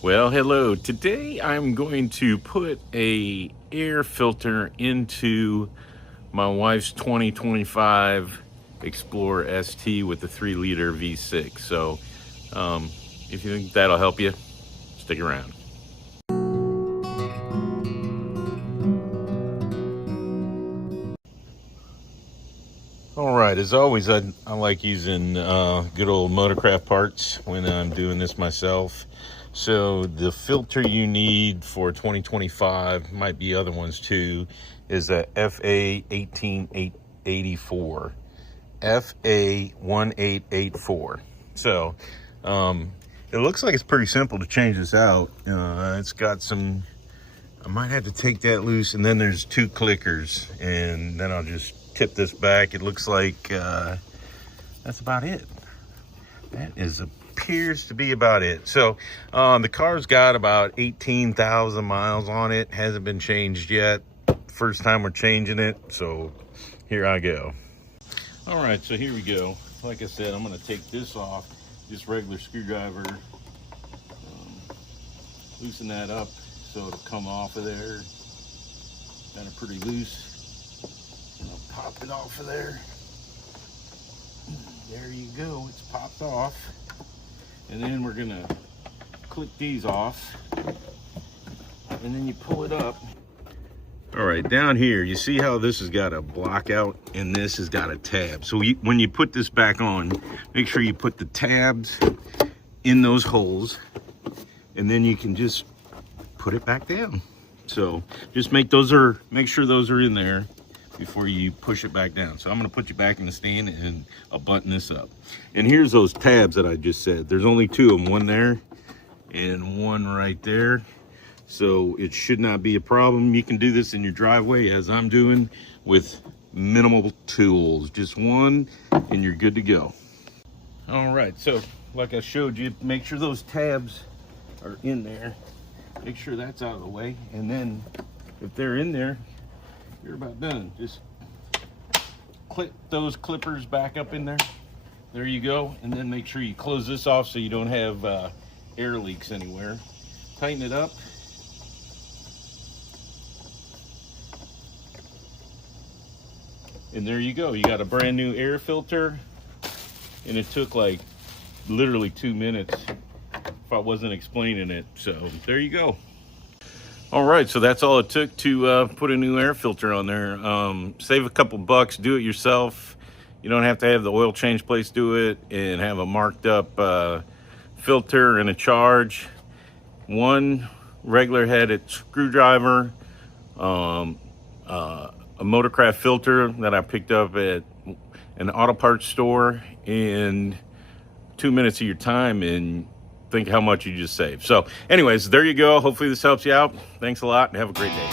Well, hello. Today I'm going to put a air filter into my wife's 2025 Explorer ST with the 3-liter V6. So if you think that'll help you, stick around. All right, as always, I like using good old Motorcraft parts when I'm doing this myself. So the filter you need for 2025, might be other ones too, is a FA18884. FA1884. So it looks like it's pretty simple to change this out. It's got some, I might have to take that loose, and then there's 2 clickers, and then I'll just tip this back. It looks like that's about it. That appears to be about it. So the car's got about 18,000 miles on it. Hasn't been changed yet. First time we're changing it, so here I go. All right, so here we go. Like I said, I'm going to take this off, just regular screwdriver, loosen that up so it'll come off of there. Kind of pretty loose. And I'll pop it off of there. There you go, it's popped off. And then we're gonna click these off, and then you pull it up. All right, down here, you see how this has got a block out and this has got a tab. So when you put this back on, make sure you put the tabs in those holes, and then you can just put it back down. So just make sure those are in there before you push it back down. So I'm gonna put you back in the stand and I'll button this up. And here's those tabs that I just said. There's only 2 of them, one there and one right there. So it should not be a problem. You can do this in your driveway as I'm doing with minimal tools. Just one and you're good to go. All right, so like I showed you, make sure those tabs are in there. Make sure that's out of the way. And then if they're in there, you're about done. Just clip those clippers back up in there. There you go. And then make sure you close this off so you don't have air leaks anywhere. Tighten it up. And there you go. You got a brand new air filter. And it took like literally 2 minutes if I wasn't explaining it. So there you go. All right, so that's all it took to put a new air filter on there. Save a couple bucks, do it yourself. You don't have to have the oil change place do it and have a marked up filter and a charge. One regular headed screwdriver, a Motorcraft filter that I picked up at an auto parts store, and 2 minutes of your time, and think how much you just saved. So anyways, there you go. Hopefully this helps you out. Thanks a lot and have a great day.